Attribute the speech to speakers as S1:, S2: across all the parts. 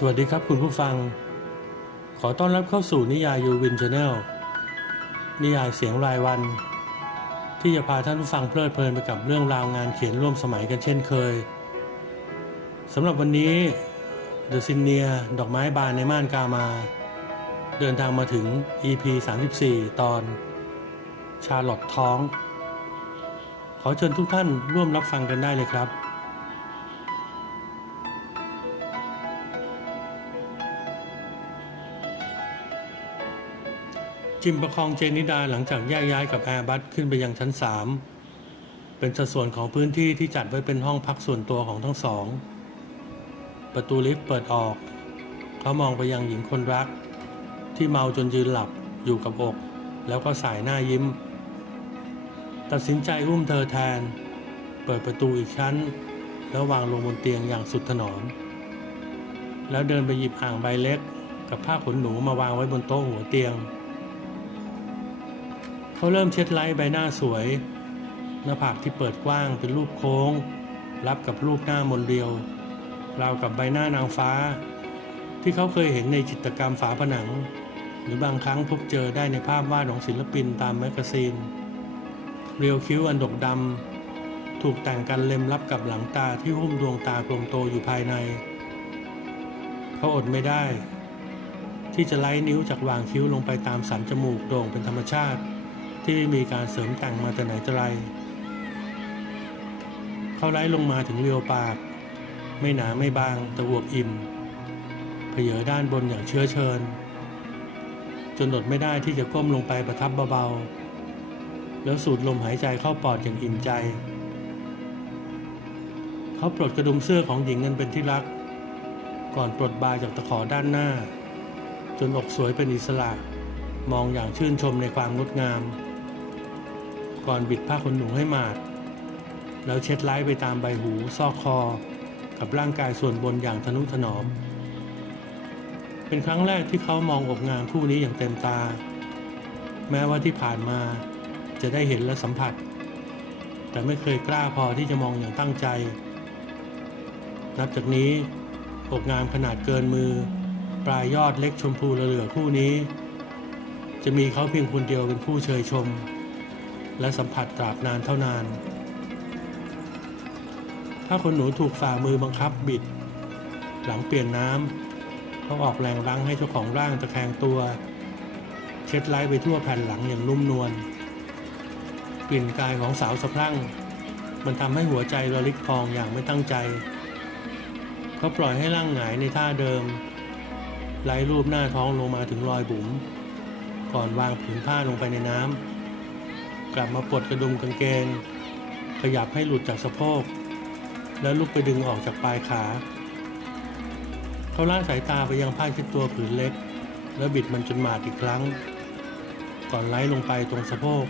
S1: สวัสดีครับคุณผู้ฟัง ขอต้อนรับเข้าสู่นิยายยูวินชาแนลนิยายเสียงรายวัน ที่จะพาท่านผู้ฟังเพลิดเพลินไปกับเรื่องราวงานเขียนร่วมสมัยกันเช่นเคยสำหรับวันนี้เดอะซินเนียดอกไม้บานในม่านกามา เดินทางมาถึง EP 34 ตอน ชาลอตท้อง ขอเชิญทุกท่านร่วมรับฟังกันได้เลยครับ จิมประคองเจนิดาหลังจากแยกย้ายกับแอร์บัสขึ้นไปยังชั้น 3 เป็นสัดส่วนของพื้นที่ที่จัดไว้เป็นห้องพักส่วนตัวของทั้งสอง ประตูลิฟต์เปิดออก เขามองไปยังหญิงคนรัก ที่เมาจนยืนหลับอยู่กับอก แล้วก็สายหน้ายิ้ม ตัดสินใจอุ้มเธอแทน เปิดประตูอีกชั้น แล้ววางลงบนเตียงอย่างสุดถนอม แล้วเดินไปหยิบอ่างใบเล็ก กับผ้าขนหนูมาวางไว้บนโต๊ะหัวเตียง เขาเริ่มเช็ดไล้ใบหน้าสวย หน้าผากที่เปิดกว้างเป็นรูปโค้ง รับกับรูปหน้ามนเรียวราวกับใบหน้านางฟ้า ที่เขาเคยเห็นในจิตรกรรมฝาผนัง หรือบางครั้งพบเจอได้ในภาพวาดของศิลปินตามแมกกาซีน เรียวคิ้วอันดกดำถูกแต่งกันเล็มรับกับหลังตาที่หุ้มดวงตากลมโตอยู่ภายใน เขาอดไม่ได้ ที่จะไล่นิ้วจากวางคิ้วลงไปตามสันจมูกโด่งเป็นธรรมชาติ ที่มีการเสริมแต่งมาแต่ไหนแต่ไร เขาไล่ลงมาถึงเรียวปาก ไม่หนาไม่บางแต่อวบอิ่มเผยด้านบนอย่างเชื้อเชิญ จนอดไม่ได้ที่จะก้มลงไปประทับเบาๆ แล้วสูดลมหายใจเข้าปอดอย่างอิ่มใจ เขาปลดกระดุมเสื้อของหญิงเงินเป็นที่รัก ก่อนปลดบาจากตะขอด้านหน้า จนอกสวยเป็นอิสระมองอย่างชื่นชมในความงดงาม ก่อนบิดผ้าขนหนูให้หมาด แล้วเช็ดไล้ไปตามใบหูซอกคอ กับร่างกายส่วนบนอย่างทนุถนอม เป็นครั้งแรกที่เขามองอกงามคู่นี้อย่างเต็มตา แม้ว่าที่ผ่านมาจะได้เห็นและสัมผัส แต่ไม่เคยกล้าพอที่จะมองอย่างตั้งใจ นับจากนี้อกงามขนาดเกินมือ ปลายยอดเล็กชมพูระเหลือคู่นี้ จะมีเขาเพียงคนเดียวเป็นผู้เชยชม และสัมผัสตราบนานเท่านาน ถ้าคนหนูถูกฝ่ามือบังคับบิด หลังเปลี่ยนน้ำเขาออกแรงรั้งให้เจ้าของร่างตะแคงตัว เช็ดไล้ไปทั่วแผ่นหลังอย่างนุ่มนวลกลิ่นกายของสาวสะพรั่ง มันทำให้หัวใจระลิกพองอย่างไม่ตั้งใจ เขาปล่อยให้ร่างหงายในท่าเดิม ไล่รูปหน้าท้องลงมาถึงรอยบุ๋ม ก่อนวางผืนผ้าลงไปในน้ำ กลับมาปลดกระดุมกางเกง ขยับให้หลุดจากสะโพก แล้วลุกไปดึงออกจากปลายขา เขาล่าสายตาไปยังผ้าเช็ดตัวผืนเล็ก แล้วบิดมันจนหมาดอีกครั้ง ก่อนไล่ลงไปตรงสะโพก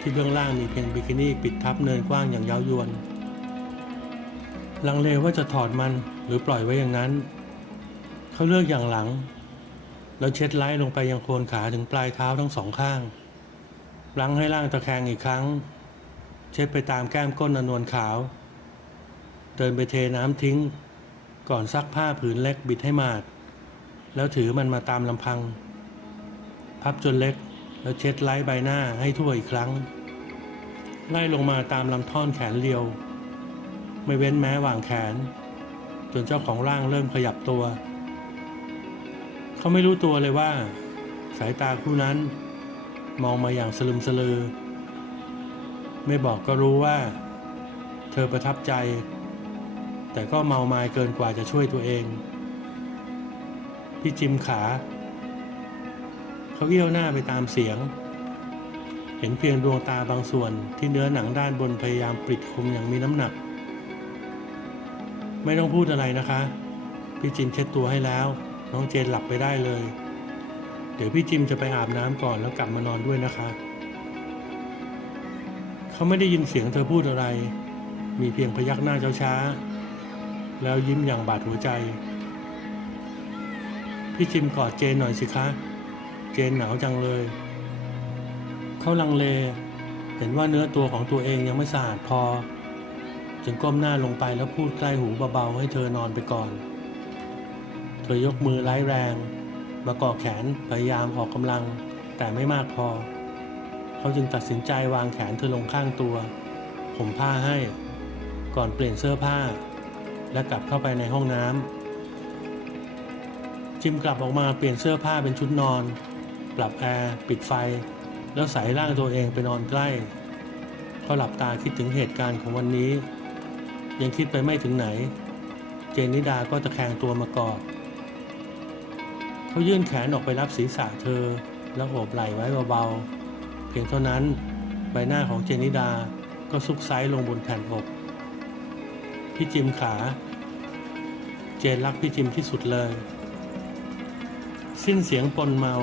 S1: ที่เบื้องล่างมีเพียงบิกินี่ปิดทับเนินกว้างอย่างเย้ายวน ลังเลว่าจะถอดมันหรือปล่อยไว้อย่างนั้น เขาเลือกอย่างหลัง แล้วเช็ดไล่ลงไปยังโคนขาถึงปลายเท้าทั้งสองข้าง รั้งให้ร่างตะแคงอีกครั้ง เช็ดไปตามแก้มก้นอนวลขาว เดินไปเทน้ำทิ้ง ก่อนซักผ้าผืนเล็กบิดให้มาด แล้วถือมันมาตามลำพัง พับจนเล็กแล้วเช็ดไล่ใบหน้าให้ทั่วอีกครั้ง ไล่ลงมาตามลำท่อนแขนเรียว ไม่เว้นแม้หว่างแขน จนเจ้าของร่างเริ่มขยับตัว เขาไม่รู้ตัวเลยว่า สายตาคู่นั้น มองมาอย่างสลึมสลือ ไม่บอกก็รู้ว่า เธอประทับใจ แต่ก็เมามายเกินกว่าจะช่วยตัวเอง พี่จิมขา เขาเอี้ยวหน้าไปตามเสียง เห็นเพียงดวงตาบางส่วนที่เนื้อหนังด้านบนพยายามปิดคลุมอย่างมีน้ำหนัก ไม่ต้องพูดอะไรนะคะ พี่จิมเช็ดตัวให้แล้ว น้องเจนหลับไปได้เลย เดี๋ยวพี่จิมจะไปอาบน้ำก่อนแล้วกลับมานอนด้วยนะคะ เขาไม่ได้ยินเสียงเธอพูดอะไร มีเพียงพยักหน้าช้าๆ แล้วยิ้มอย่างบาดหัวใจ พี่จิมกอดเจนหน่อยสิคะ เจนหนาวจังเลย เขาลังเล เห็นว่าเนื้อตัวของตัวเองยังไม่สะอาดพอ จึงก้มหน้าลงไปแล้วพูดใกล้หูเบาๆให้เธอนอนไปก่อน เธอยกมือไร้แรง มาเกาะแขนพยายามออกกำลัง แต่ไม่มากพอ เขาจึงตัดสินใจวางแขนเธอลงข้างตัว ผมผ้าให้ ก่อนเปลี่ยนเสื้อผ้า และกลับเข้าไปในห้องน้ำจิมกลับออกมาเปลี่ยนเสื้อผ้าเป็นชุดนอน ปรับแอร์ปิดไฟ แล้วใส่ร่างตัวเองไปนอนใกล้ เขาหลับตาคิดถึงเหตุการณ์ของวันนี้ ยังคิดไปไม่ถึงไหน เจนนิดาก็ตะแคงตัวมากอด เขายื่นแขนออกไปรับศีรษะเธอ แล้วโอบไหล่ไว้เบาๆ เพียงเท่านั้นใบหน้าของเจนิดาก็ซุกไซลงบนแผ่นอกพี่จิมขา เจนรักพี่จิมที่สุดเลย สิ้นเสียงปนเมา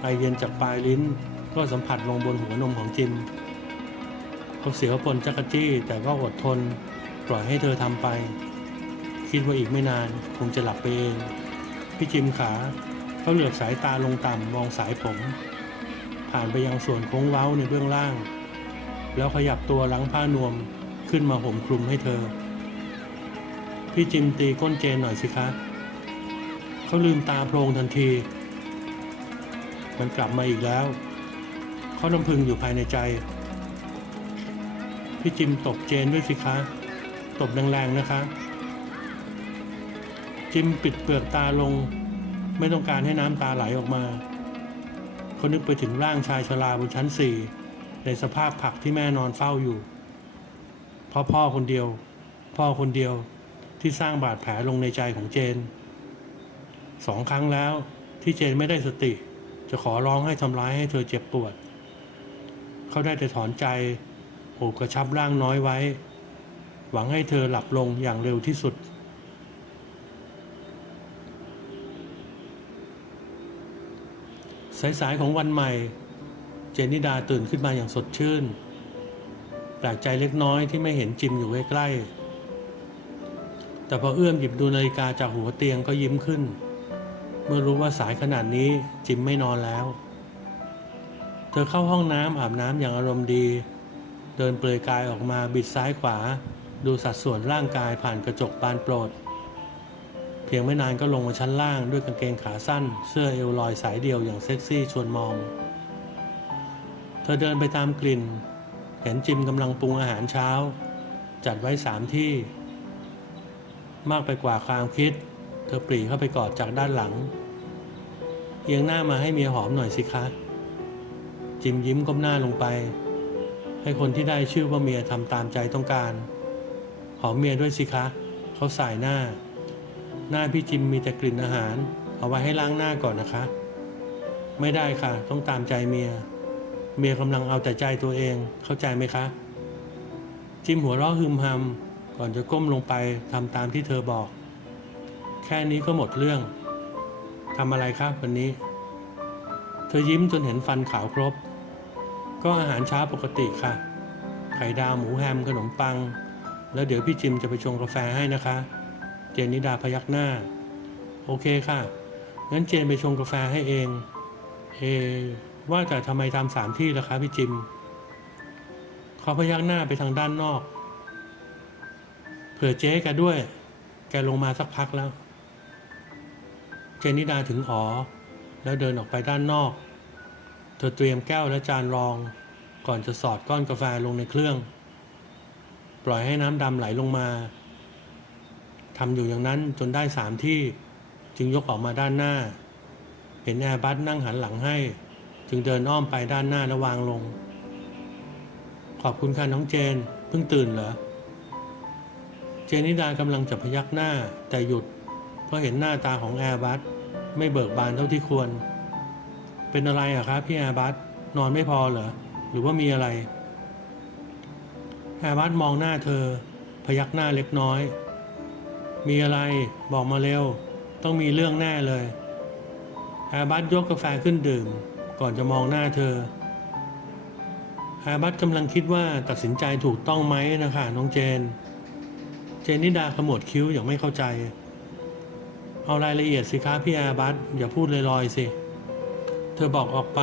S1: ไอเย็นจากปลายลิ้น ก็สัมผัสลงบนหัวนมของจิมเขาเสียวปนจักรจี้แต่ก็อดทน ปล่อยให้เธอทำไป คิดว่าอีกไม่นานคงจะหลับไปเอง พี่จิมขาเขาเหลือบสายตาลงต่ำมองสายผม ผ่านไปยังส่วนโค้งเว้าในเบื้องล่าง แล้วขยับตัวลังผ้านวมขึ้นมาห่มคลุมให้เธอ พี่จิมตีก้นเจนหน่อยสิคะเขาลืมตาโพลงทันที มันกลับมาอีกแล้วเขาลำพึงอยู่ภายในใจ พี่จิมตบเจนด้วยสิคะ ตบแรงๆนะคะ จิมปิดเปลือกตาลง ไม่ต้องการให้น้ำตาไหลออกมาเขานึกไปถึงร่างชายชราบนชั้นสี่ในสภาพผักที่แม่นอนเฝ้าอยู่ เพราะพ่อคนเดียว พ่อคนเดียวที่สร้างบาดแผลลงในใจของเจน สองครั้งแล้วที่เจนไม่ได้สติ จะขอร้องให้ทำร้ายให้เธอเจ็บปวด เขาได้แต่ถอนใจโอบกระชับร่างน้อยไว้ หวังให้เธอหลับลงอย่างเร็วที่สุด สายๆของวันใหม่ เจนนิดาตื่นขึ้นมาอย่างสดชื่น แปลกใจเล็กน้อยที่ไม่เห็นจิมอยู่ใกล้ๆแต่พอเอื้อมหยิบดูนาฬิกาจากหัวเตียงก็ยิ้มขึ้น เมื่อรู้ว่าสายขนาดนี้จิมไม่นอนแล้ว เธอเข้าห้องน้ำอาบน้ำอย่างอารมณ์ดี เดินเปลือยกายออกมาบิดซ้ายขวา ดูสัดส่วนร่างกายผ่านกระจกบานโปรด เพียงไม่นานก็ลงมาชั้นล่างด้วยกางเกงขาสั้น เสื้อเอวลอยสายเดียวอย่างเซ็กซี่ชวนมอง เธอเดินไปตามกลิ่น เห็นจิมกำลังปรุงอาหารเช้า จัดไว้สามที่ มากไปกว่าความคิด เธอปรีเข้าไปกอดจากด้านหลัง เอียงหน้ามาให้เมียหอมหน่อยสิคะ จิมยิ้มก้มหน้าลงไป ให้คนที่ได้ชื่อว่าเมียทำตามใจต้องการ หอมเมียด้วยสิคะ เขาสายหน้า หน้าพี่จิมมีแต่กลิ่นอาหาร เอาไว้ให้ล้างหน้าก่อนนะคะ ไม่ได้ค่ะ ต้องตามใจเมีย เมียกำลังเอาแต่ใจตัวเอง เข้าใจไหมคะ จิมหัวเราะฮึมฮำก่อนจะก้มลงไปทำตามที่เธอบอก แค่นี้ก็หมดเรื่องทำอะไรครับวันนี้ เธอยิ้มจนเห็นฟันขาวครบ ก็อาหารเช้าปกติค่ะ ไข่ดาวหมูแฮมขนมปัง แล้วเดี๋ยวพี่จิมจะไปชงกาแฟให้นะคะ เจนนิดาพยักหน้า โอเคค่ะ งั้นเจนไปชงกาแฟให้เอง เอ ว่าแต่ทำไมทำสามที่ล่ะคะพี่จิม เขาพยักหน้าไปทางด้านนอก เผื่อเจ๊แกด้วย แกลงมาสักพักแล้ว เจนนิดาถึงหอ แล้วเดินออกไปด้านนอก เธอเตรียมแก้วและจานรอง ก่อนจะสอดก้อนกาแฟลงในเครื่อง ปล่อยให้น้ำดำไหลลงมา ทำอยู่อย่างนั้นจนได้สามที่ จึงยกออกมาด้านหน้า เห็นแอร์บัสนั่งหันหลังให้ จึงเดินอ้อมไปด้านหน้าแล้ววางลง ขอบคุณค่ะน้องเจน เพิ่งตื่นเหรอ เจนิดากำลังจะพยักหน้าแต่หยุด เพราะเห็นหน้าตาของแอร์บัสไม่เบิกบานเท่าที่ควร เป็นอะไรอะครับพี่แอร์บัสนอนไม่พอเหรอ หรือว่ามีอะไรแอร์บัสมองหน้าเธอ พยักหน้าเล็กน้อย มีอะไรบอกมาเร็ว ต้องมีเรื่องแน่เลยแอร์บัสยกกาแฟขึ้นดื่ม ก่อนจะมองหน้าเธอแอร์บัสกำลังคิดว่าตัดสินใจถูกต้องไหมนะคะน้องเจน เจนนิดาขมวดคิ้วอย่างไม่เข้าใจ เอารายละเอียดสิคะพี่แอร์บัสอย่าพูดลอยๆสิ เธอบอกออกไป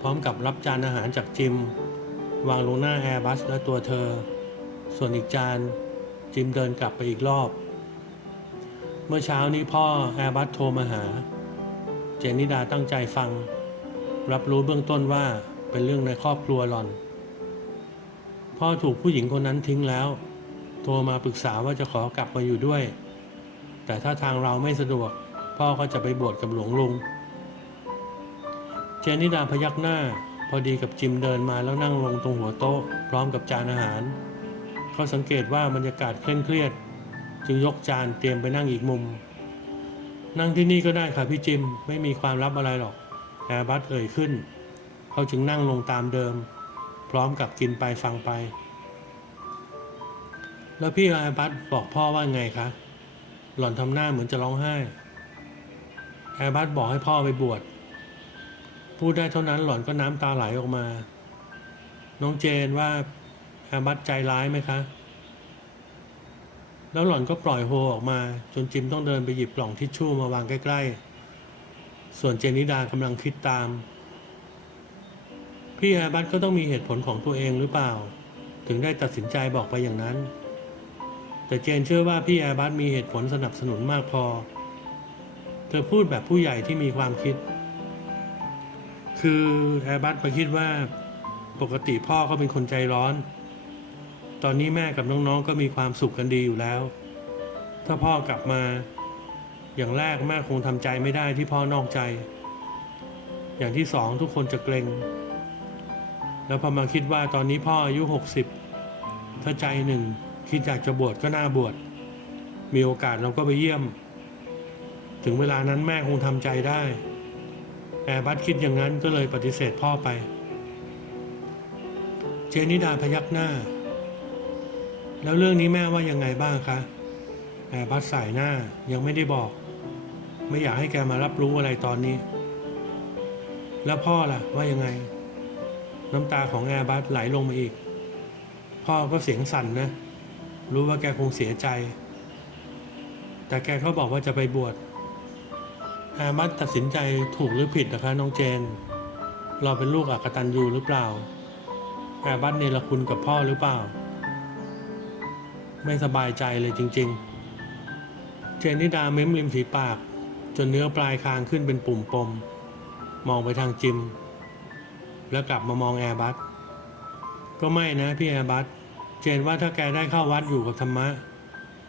S1: พร้อมกับรับจานอาหารจากจิม วางลงหน้าแอร์บัสและตัวเธอ ส่วนอีกจานจิมเดินกลับไปอีกรอบ เมื่อเช้านี้พ่อแอร์บัสโทรมาหา เจนนิดาตั้งใจฟัง รับรู้เบื้องต้นว่าเป็นเรื่องในครอบครัวหลอน พ่อถูกผู้หญิงคนนั้นทิ้งแล้ว โทรมาปรึกษาว่าจะขอกลับมาอยู่ด้วย แต่ถ้าทางเราไม่สะดวก พ่อก็จะไปบวชกับหลวงลุง เจนนิดาพยักหน้า พอดีกับจิมเดินมาแล้วนั่งลงตรงหัวโต๊ะ พร้อมกับจานอาหาร เขาสังเกตว่าบรรยากาศเคร่งเครียด จึงยกจานเตรียมไปนั่งอีกมุม นั่งที่นี่ก็ได้ค่ะพี่จิมไม่มีความลับอะไรหรอกแอร์บัสเอ่ยขึ้น เขาจึงนั่งลงตามเดิม พร้อมกับกินไปฟังไป แล้วพี่แอร์บัสบอกพ่อว่าไงคะหล่อนทำหน้าเหมือนจะร้องไห้แอร์บัสบอกให้พ่อไปบวชพูดได้เท่านั้นหล่อนก็น้ำตาไหลออกมา น้องเจนว่าแอร์บัสใจร้ายไหมคะ แล้วหล่อนก็ปล่อยโฮออกมา จนจิมต้องเดินไปหยิบกล่องทิชชู่มาวางใกล้ ๆ ส่วนเจนิดากำลังคิดตาม พี่แอร์บัสก็ต้องมีเหตุผลของตัวเองหรือเปล่า ถึงได้ตัดสินใจบอกไปอย่างนั้น แต่เจนเชื่อว่าพี่แอร์บัสมีเหตุผลสนับสนุนมากพอ เธอพูดแบบผู้ใหญ่ที่มีความคิด คือแอร์บัสมาคิดว่าปกติพ่อก็เป็นคนใจร้อน ตอนนี้แม่กับน้องๆก็มีความสุขกันดีอยู่แล้ว ถ้าพ่อกลับมา อย่างแรกแม่คงทำใจไม่ได้ที่พ่อนอกใจ อย่างที่สองทุกคนจะเกรงแล้วพอมาคิดว่าตอนนี้พ่ออายุ 60 ถ้าใจหนึ่งคิดอยากจะบวชก็น่าบวช มีโอกาสเราก็ไปเยี่ยม ถึงเวลานั้นแม่คงทำใจได้ แอร์บัสคิดอย่างนั้นก็เลยปฏิเสธพ่อไป เจนิดาพยักหน้า แล้วเรื่องนี้แม่ว่ายังไงบ้างคะแอร์บัสสายหน้ายังไม่ได้บอก ไม่อยากให้แกมารับรู้อะไรตอนนี้ แล้วพ่อล่ะว่ายังไง น้ำตาของแอร์บัสไหลลงมาอีก พ่อก็เสียงสั่นนะ รู้ว่าแกคงเสียใจ แต่แกก็บอกว่าจะไปบวชแอร์บัสตัดสินใจถูกหรือผิดนะคะ น้องเจน เราเป็นลูกอักตันยูหรือเปล่าแอร์บัสเนรคุณกับพ่อหรือเปล่า ไม่สบายใจเลยจริง ๆ เจนนิดาเม้มริมฝีปาก จนเนื้อปลายคางขึ้นเป็นปุ่มปม มองไปทางจิม แล้วกลับมามองแอร์บัสก็ไม่นะพี่แอร์บัสเจนว่าถ้าแกได้เข้าวัดอยู่กับธรรมะ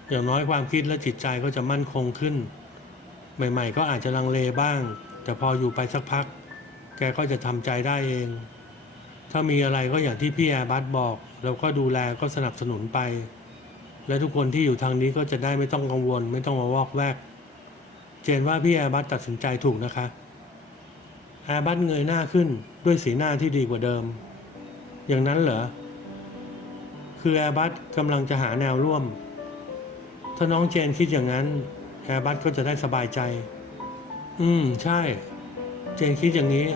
S1: อย่างน้อยความคิดและจิตใจก็จะมั่นคงขึ้น ใหม่ ๆ ก็อาจจะลังเลบ้าง แต่พออยู่ไปสักพัก แกก็จะทำใจได้เอง ถ้ามีอะไรก็อย่างที่พี่แอร์บัสบอก เราก็ดูแลก็สนับสนุนไป และทุกคนที่อยู่ทางนี้ก็จะได้ไม่ต้องกังวล ไม่ต้องมาวอกแวก เจนว่าพี่แอร์บัสตัดสินใจถูกนะคะแอร์บัสเงยหน้าขึ้นด้วยสีหน้าที่ดีกว่าเดิม อย่างนั้นเหรอ คือแอร์บัสกำลังจะหาแนวร่วม ถ้าน้องเจนคิดอย่างนั้นแอร์บัสก็จะได้สบายใจ อืม ใช่ เจนคิดอย่างนี้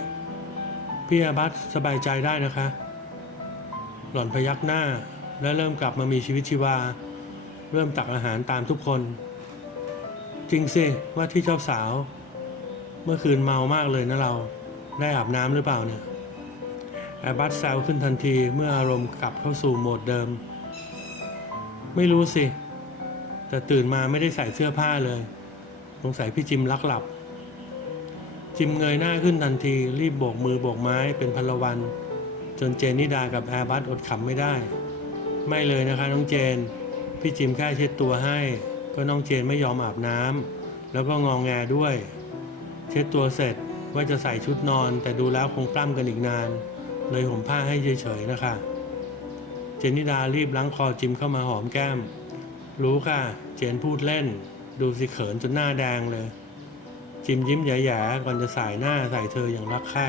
S1: พี่แอร์บัสสบายใจได้นะคะ หล่อนพยักหน้าและเริ่มกลับมามีชีวิตชีวา เริ่มตักอาหารตามทุกคน จริงสิว่าที่เจ้าสาว เมื่อคืนเมามากเลยนะเราได้อาบน้ำหรือเปล่าเนี่ยแอร์บัสแซวขึ้นทันทีเมื่ออารมณ์กลับเข้าสู่โหมดเดิม ไม่รู้สิ แต่ตื่นมาไม่ได้ใส่เสื้อผ้าเลยสงสัยพี่จิมลักหลับ จิมเงยหน้าขึ้นทันที รีบโบกมือโบกไม้เป็นพลวัน จนเจนนิดากับแอร์บัสอดขำไม่ได้ ไม่เลยนะคะน้องเจน พี่จิมแค่เช็ดตัวให้ ก็น้องเจนไม่ยอมอาบน้ำแล้วก็งองแงด้วย เช็ดตัวเสร็จว่าจะใส่ชุดนอน แต่ดูแล้วคงกล้ำกันอีกนาน เลยห่มผ้าให้เฉยๆนะคะเจนนิดารีบล้างคอจิมเข้ามาหอมแก้ม รู้ค่ะ เจนพูดเล่น ดูสิเขินจนหน้าแดงเลย จิมยิ้มแย่ๆก่อนจะสายหน้าใส่เธออย่างรักใคร่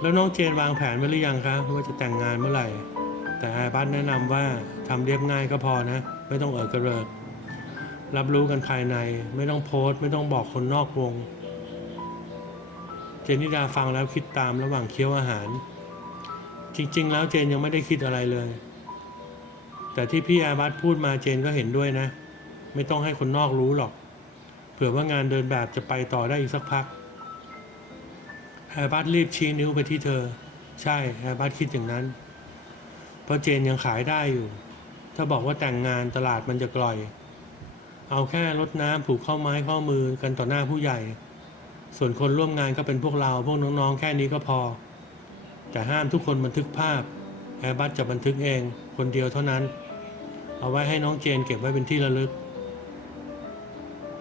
S1: แล้วน้องเจนวางแผนไว้หรือยังคะว่าจะแต่งงานเมื่อไหร่ แต่แอร์บัสแนะนำว่าทำเรียบง่ายก็พอนะ ไม่ต้องเอิกระเริกรับรู้กันภายใน ไม่ต้องโพสต์ ไม่ต้องบอกคนนอกวง เจนนิดาฟังแล้วคิดตามระหว่างเคี้ยวอาหาร จริง ๆ แล้วเจนยังไม่ได้คิดอะไรเลย แต่ที่พี่อาบัตพูดมาเจนก็เห็นด้วยนะ ไม่ต้องให้คนนอกรู้หรอก เผื่อว่างานเดินแบบจะไปต่อได้อีกสักพักแอร์บัตรีบชี้นิ้วไปที่เธอ ใช่แอร์บัตคิดอย่างนั้น เพราะเจนยังขายได้อยู่ ถ้าบอกว่าแต่งงานตลาดมันจะกล่อย เอาแค่รดน้ำผูกข้อไม้ข้อมือกันต่อหน้าผู้ใหญ่ ส่วนคนร่วมงานก็เป็นพวกเราพวกน้องๆ แค่นี้ก็พอ แต่ห้ามทุกคนบันทึกภาพแอร์บัสจะบันทึกเองคนเดียวเท่านั้น เอาไว้ให้น้องเจนเก็บไว้เป็นที่ระลึก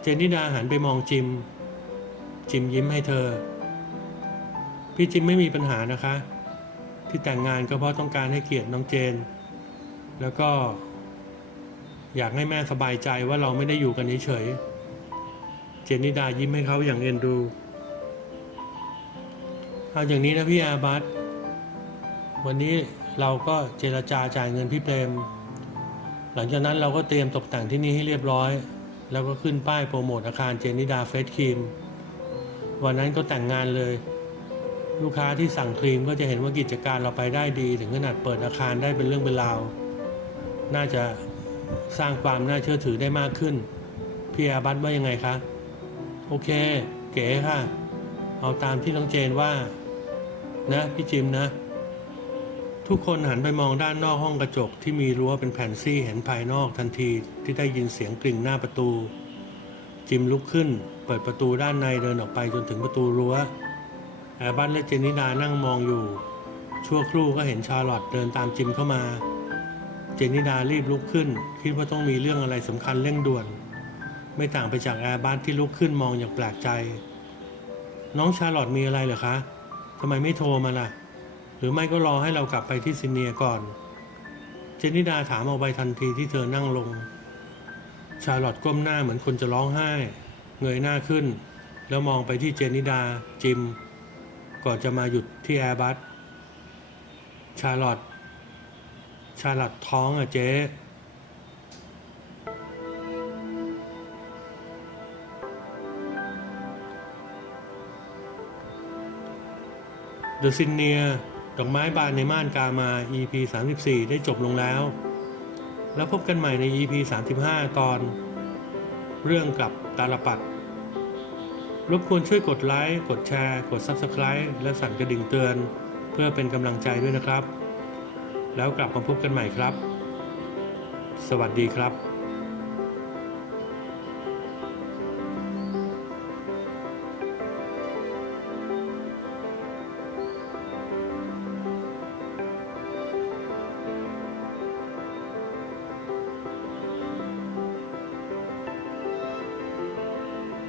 S1: เจนนิดาหันไปมองจิม จิมยิ้มให้เธอ พี่จิมไม่มีปัญหานะคะ ที่แต่งงานก็เพราะต้องการให้เกียรติน้องเจน แล้วก็ อยากให้แม่สบายใจว่าเราไม่ได้อยู่กันเฉยๆเจนนิดายิ้มให้เขาอย่างเอ็นดูเอาอย่างนี้นะพี่อาบัตวันนี้เราก็เจรจาจ่ายเงินพี่เปรม หลังจากนั้นเราก็เตรียมตกแต่งที่นี่ให้เรียบร้อย แล้วก็ขึ้นป้ายโปรโมทอาคารเจนนิดาเฟสครีม วันนั้นก็แต่งงานเลย ลูกค้าที่สั่งครีมก็จะเห็นว่ากิจการเราไปได้ดี ถึงขนาดเปิดอาคารได้เป็นเรื่องเป็นราว น่าจะสร้างความน่าเชื่อถือได้มากขึ้น พี่อาบัตว่ายังไงคะ โอเค เก๋ค่ะ เอาตามที่น้องเจนว่า นะพี่จิมนะ ทุกคนหันไปมองด้านนอกห้องกระจกที่มีรั้วเป็นแผ่นซี่เห็นภายนอกทันทีที่ได้ยินเสียงกริ่งหน้าประตู จิมลุกขึ้น เปิดประตูด้านในเดินออกไปจนถึงประตูรั้ว แอร์บัสและเจนนิดานั่งมองอยู่ ชั่วครู่ก็เห็นชาร์ลอตเดินตามจิมเข้ามา เจนนิดารีบลุกขึ้น คิดว่าต้องมีเรื่องอะไรสำคัญเร่งด่วน ไม่ต่างไปจากแอร์บัสที่ลุกขึ้นมองอย่างแปลกใจ น้องชาร์ลอตมีอะไรเหรอคะทำไมไม่โทรมาล่ะ หรือไม่ก็รอให้เรากลับไปที่ซินเนียก่อน เจนนิดาถามเอาไปทันทีที่เธอนั่งลง ชาร์ลอตก้มหน้าเหมือนคนจะร้องไห้ เงยหน้าขึ้น แล้วมองไปที่เจนนิดาจิม ก่อนจะมาหยุดที่แอร์บัสชาร์ลอตชาร์ลอตท้องอะเจ๊เดอะซินเนียดอกไม้บานในม่านกามา EP 34 ได้จบลงแล้ว แล้วพบกันใหม่ใน EP 35 ตอน เรื่องกับตาลปัด รบกวนช่วยกดไลค์ กดแชร์ กด Subscribe และสั่นกระดิ่งเตือน เพื่อเป็นกำลังใจด้วยนะครับ แล้วกลับมาพบกันใหม่ครับ สวัสดีครับ